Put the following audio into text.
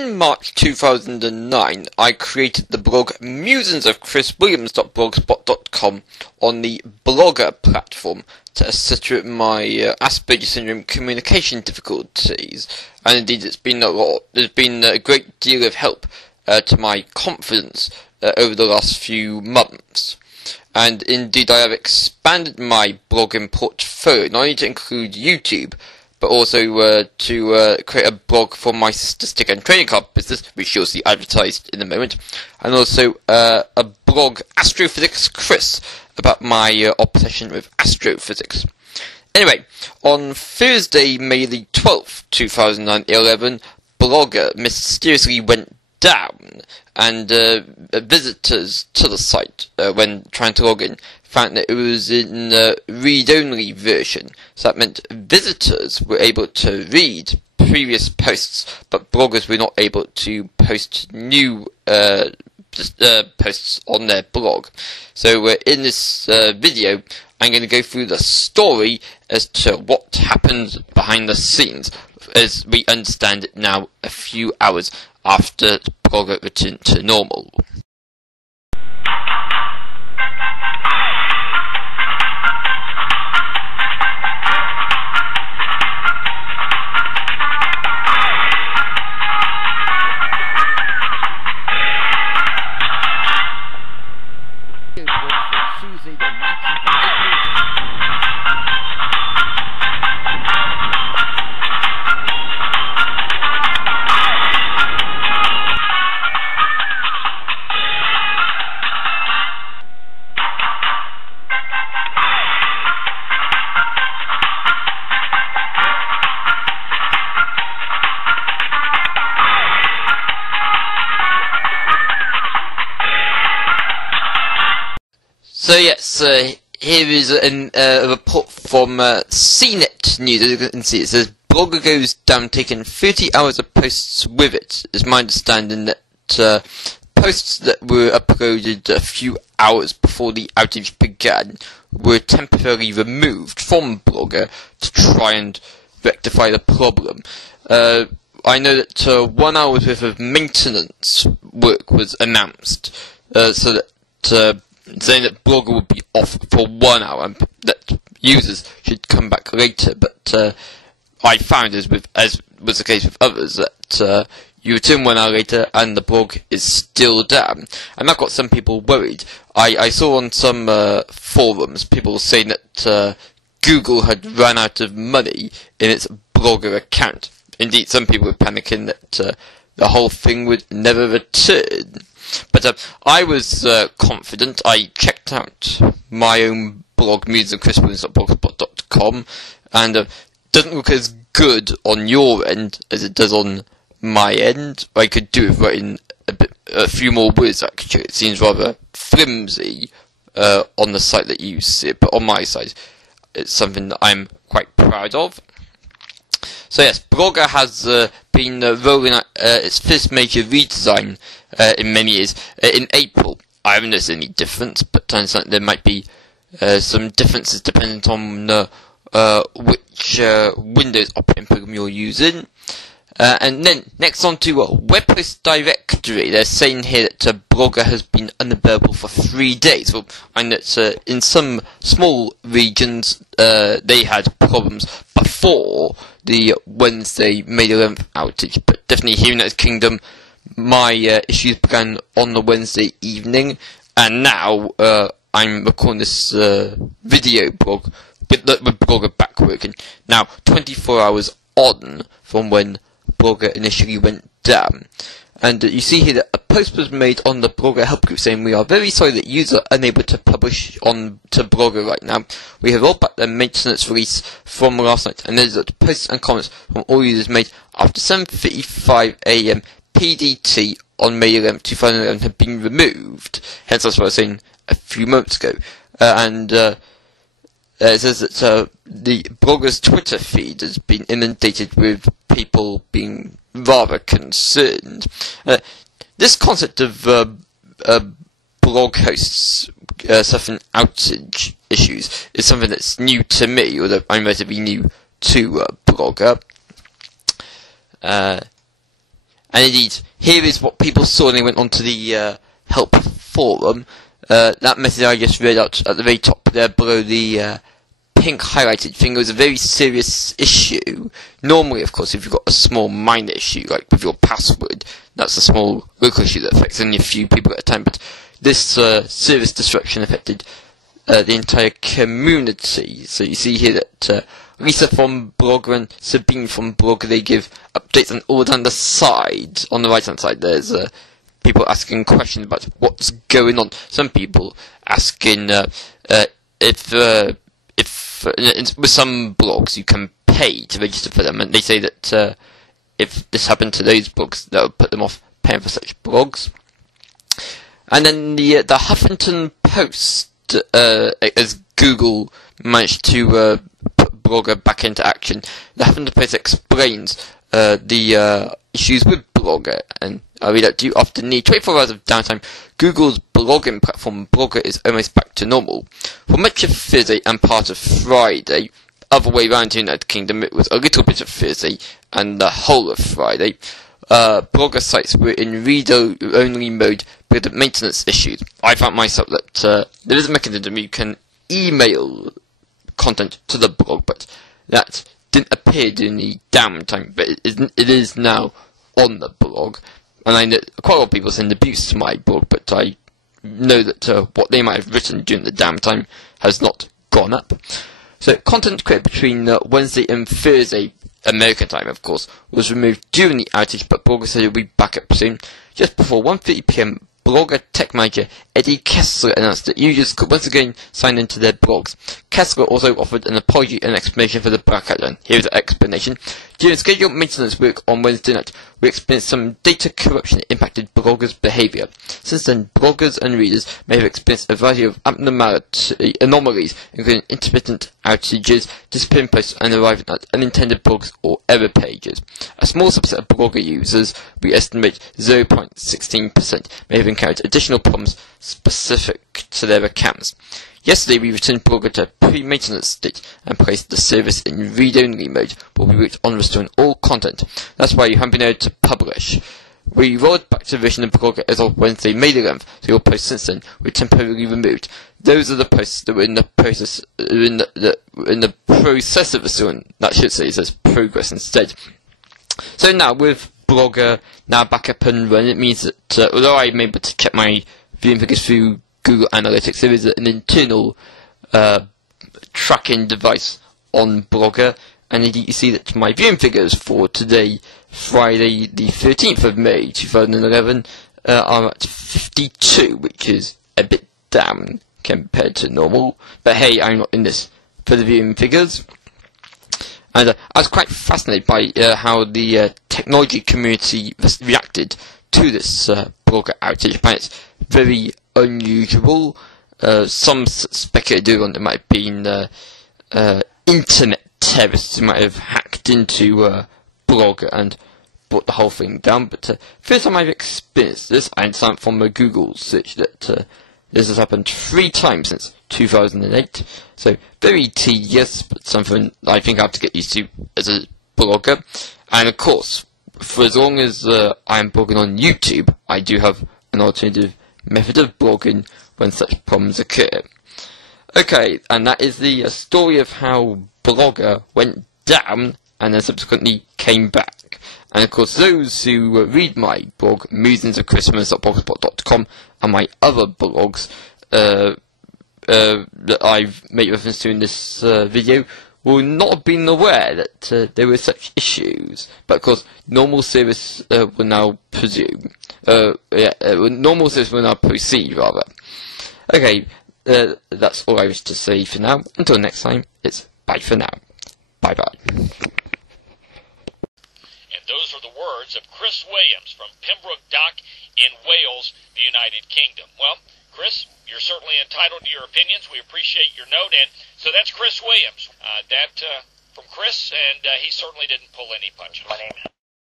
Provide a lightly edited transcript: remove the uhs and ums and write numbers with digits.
In March 2009, I created the blog musingsofchriswilliams.blogspot.com on the Blogger platform to assist with my Asperger's syndrome communication difficulties, and indeed there's been a great deal of help to my confidence over the last few months. And indeed I have expanded my blogging portfolio, not only to include YouTube, but also to create a blog for my statistic and trading card business, which you'll see advertised in a moment, and also a blog, Astrophysics Chris, about my obsession with astrophysics. Anyway, on Thursday, May the 12th, 2011, Blogger mysteriously went down, and visitors to the site, when trying to log in, found that it was in the read-only version. So that meant visitors were able to read previous posts, but bloggers were not able to post new posts on their blog. So in this video, I'm going to go through the story as to what happened behind the scenes, as we understand it now a few hours after the blogger returned to normal. So yes, here is a report from CNET News. As you can see, it says Blogger goes down, taking 30 hours of posts with it. It's my understanding that posts that were uploaded a few hours before the outage began were temporarily removed from Blogger to try and rectify the problem. I know that 1 hour's worth of maintenance work was announced, so that saying that Blogger would be off for 1 hour and that users should come back later, but I found, as was the case with others, that you return 1 hour later and the blog is still down, and that got some people worried. I saw on some forums people saying that Google had run out of money in its Blogger account. Indeed, some people were panicking that the whole thing would never return. But I was confident. I checked out my own blog, musingsofchriswilliams.blogspot.com, and it doesn't look as good on your end as it does on my end. I could do with writing a few more words, actually. It seems rather flimsy on the site that you see it, but on my side, it's something that I'm quite proud of. So yes, Blogger has been rolling out its first major redesign in many years. In April, I haven't noticed any difference, but I understand there might be some differences depending on which Windows operating program you're using. And then, next on to Web Post Directory. They're saying here that Blogger has been unavailable for 3 days. Well, I know that in some small regions they had problems before the Wednesday, May 11th outage, but definitely here in the United Kingdom, my issues began on the Wednesday evening, and now I'm recording this video blog with Blogger back working. Now, 24 hours on from when Blogger initially went down. And you see here that a post was made on the Blogger help group saying, "We are very sorry that users are unable to publish on to Blogger right now. We have rolled back the maintenance release from last night, and there's posts and comments from all users made after 7:35 AM PDT on May 11, 2011 have been removed." Hence, that's what I was saying a few moments ago. It says that the Blogger's Twitter feed has been inundated with people being rather concerned. This concept of blog hosts suffering outage issues is something that's new to me, although I'm relatively new to Blogger. And indeed, here is what people saw when they went onto the help forum. That message I just read out at the very top there below the pink highlighted thing. It was a very serious issue. Normally, of course, if you've got a small minor issue, like with your password, that's a small local issue that affects only a few people at a time. But this service disruption affected the entire community. So you see here that Lisa from Blogger and Sabine from Blogger, they give updates, and all down the side, on the right hand side, there's people asking questions about what's going on. Some people asking if with some blogs you can pay to register for them, and they say that if this happened to those blogs, that would put them off paying for such blogs. And then the Huffington Post, as Google managed to put Blogger back into action, the Huffington Post explains the issues with Blogger, and I'll read out to you. After nearly 24 hours of downtime, Google's blogging platform Blogger is almost back to normal. For much of Thursday and part of Friday, other way around in the United Kingdom, it was a little bit of Thursday and the whole of Friday, Blogger sites were in read-only mode with the maintenance issues. I found myself that there is a mechanism you can email content to the blog, but that didn't appear during the downtime, but it is now on the blog. And I know quite a lot of people send abuse to my blog, but I know that what they might have written during the downtime has not gone up. So content created between Wednesday and Thursday, American time of course, was removed during the outage, but Blogger said it will be back up soon. Just before 1:30 PM, Blogger tech manager Eddie Kessler announced that users could once again sign into their blogs. Kessler also offered an apology and explanation for the blackout line. Here's the explanation. During scheduled maintenance work on Wednesday night, we experienced some data corruption that impacted bloggers' behaviour. Since then, bloggers and readers may have experienced a variety of anomalies, including intermittent outages, disappearing posts, and arriving at unintended blogs or error pages. A small subset of Blogger users, we estimate 0.16%, may have encountered additional problems specific to their accounts. Yesterday we returned Blogger to pre-maintenance state and placed the service in read-only mode, but we worked on restoring all content. That's why you haven't been able to publish. We rolled back to the version of Blogger as of Wednesday, May the 11th, so your posts since then were temporarily removed. Those are the posts that were in the process of restoring. That should say it says progress instead. So now with Blogger now back up and running, it means that although I'm able to check my viewing figures through Google Analytics, there is an internal tracking device on Blogger, and indeed you see that my viewing figures for today, Friday the 13th of May 2011, are at 52, which is a bit down compared to normal, but hey, I'm not in this for the viewing figures. And I was quite fascinated by how the technology community reacted to this Blogger outage. Apparently it's very unusual. Some speculated on it might have been internet terrorists who might have hacked into Blogger and brought the whole thing down. But first time I've experienced this, I understand from a Google search that this has happened 3 times since 2008. So very tedious, but something I think I have to get used to as a blogger. And of course, for as long as I'm blogging on YouTube, I do have an alternative method of blogging when such problems occur. Okay, and that is the story of how Blogger went down and then subsequently came back. And of course, those who read my blog, musings@christmas.blogspot.com, and my other blogs that I've made reference to in this video, will not have been aware that there were such issues. But of course, normal service will now presume. Normal service will now proceed, rather. Okay, that's all I wish to say for now. Until next time, it's bye for now. Bye-bye. And those are the words of Chris Williams from Pembroke Dock in Wales, the United Kingdom. Well, Chris, you're certainly entitled to your opinions. We appreciate your note. And so that's Chris Williams. From Chris, and he certainly didn't pull any punches. My name